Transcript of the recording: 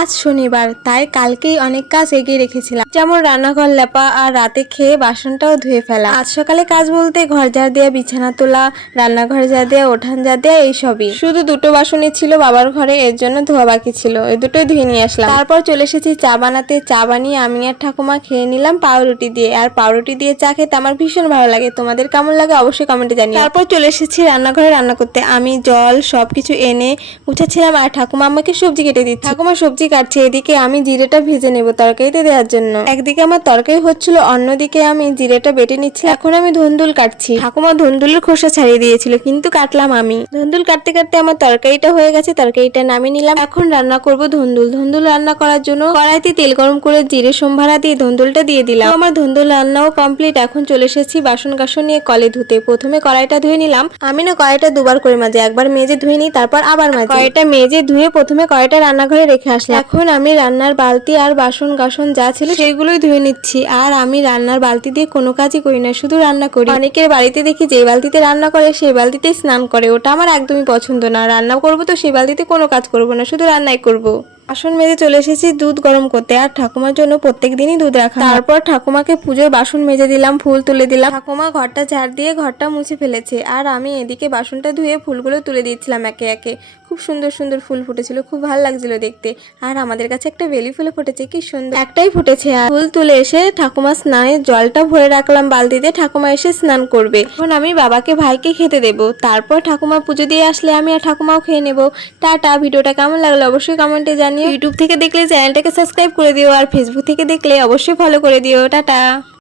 আজ শনিবার, তাই কালকেই অনেক কাজ এগিয়ে রেখেছিলাম, যেমন রান্নাঘর লেপা আর রাতে খেয়ে বাসনটাও ধুয়ে ফেলা। আজ সকালে কাজ বলতে ঘর ঝাড় দেওয়া, বিছানা তোলা, রান্নাঘর ঝাড় দেওয়া, উঠান ঝাড় দেওয়া, এইসবই। শুধু দুটো বাসনই ছিল বাবার ঘরে, এর জন্য ধোয়া বাকি ছিল, এই দুটোই ধুয়ে নিয়ে আসলাম। তারপর চলে এসেছি চা বানাতে। চা বানিয়ে আমি আর ঠাকুমা খেয়ে নিলাম পাউরুটি দিয়ে। আর পাউরুটি দিয়ে চা খেতে আমার ভীষণ ভালো লাগে। তোমাদের কেমন লাগে অবশ্যই কমেন্টে জানিও। তারপর চলে এসেছি রান্নাঘরে রান্না করতে। আমি জল সবকিছু এনে মুছেছিলাম আর ঠাকুমা আমাকে সবজি কেটে দিচ্ছে। ঠাকুমা সবজি কাটছে, এদিকে আমি জিরেটা ভেজে নেব তরকারিতে দেওয়ার জন্য। একদিকে আমার তরকারি হচ্ছিল, অন্যদিকে আমি জিরেটা বেটে নিচ্ছি। এখন আমি ধুন্দুল কাটছি। ঠাকুমা ধুন্দুলের খোসা ছাড়িয়ে দিয়েছিল, কিন্তু কাটলাম আমি। ধুন্দুল কাটতে কাটতে আমার তরকারিটা হয়ে গেছে, তরকারিটা নামিয়ে নিলাম। এখন রান্না করব ধুন্দুল। ধুন্দুল রান্না করার জন্য কড়াইতে তেল গরম করে জিরে সম্ভারা দিয়ে ধুন্দুলটা দিয়ে দিলাম। আমার ধুন্দুল রান্নাও কমপ্লিট। এখন চলে এসেছি বাসন কাসন নিয়ে কলে ধুতে। প্রথমে কড়াইটা ধুয়ে নিলাম। আমি না কড়াইটা দুবার করে মাজি, একবার মেজে ধুয়ে নিই, তারপর আবার মাজি। কড়াইটা মেজে ধুয়ে প্রথমে কড়াইটা রান্নাঘরে রেখে আসলাম। এখন আমি রান্নার বালতি আর বাসন কাসন যা ছিল সেগুলোই ধুয়ে নিচ্ছি। আর আমি রান্নার বালতি দিয়ে কোনো কাজই করি না, শুধু রান্না করি। অনেকের বাড়িতে দেখি যে বালতিতে রান্না করে সেই বালতিতে স্নান করে, ওটা আমার একদমই পছন্দ না। রান্না করবো তো সেই বালতিতে কোনো কাজ করবো না, শুধু রান্নাই করবো। বাসন মেজে চলে এসেছি দুধ গরম করতে। আর ঠাকুমার জন্য প্রত্যেক দিনই দুধ রাখা। তারপর ঠাকুমাকে পুজোর বাসন মেজে দিলাম, ফুল তুলে দিলাম। ঠাকুমা ঘরটা ঝাড় দিয়ে ঘরটা মুছে ফেলেছে, আর আমি এদিকে বাসনটা ধুয়ে ফুলগুলো তুলে দিচ্ছিলাম একে একে। খুব সুন্দর সুন্দর ফুল ফুটেছিল, খুব ভালো লাগছিল দেখতে। আর আমাদের কাছে একটা বেলি ফুলে ফুটেছে, কি সুন্দর, একটাই ফুটেছে। আর ফুল তুলে এসে ঠাকুমা স্নানের জলটা ভরে রাখলাম বালতিতে, ঠাকুমা এসে স্নান করবে। এখন আমি বাবাকে ভাইকে খেতে দেবো। তারপর ঠাকুমা পুজো দিয়ে আসলে আমি আর ঠাকুমাও খেয়ে নেবো। টাটা। ভিডিওটা কেমন লাগলো অবশ্যই কমেন্টে জানিও। ইউটিউব থেকে দেখলে চ্যানেলটাকে সাবস্ক্রাইব করে দিও, আর ফেসবুক থেকে দেখলে অবশ্যই ফলো করে দিও। টাটা।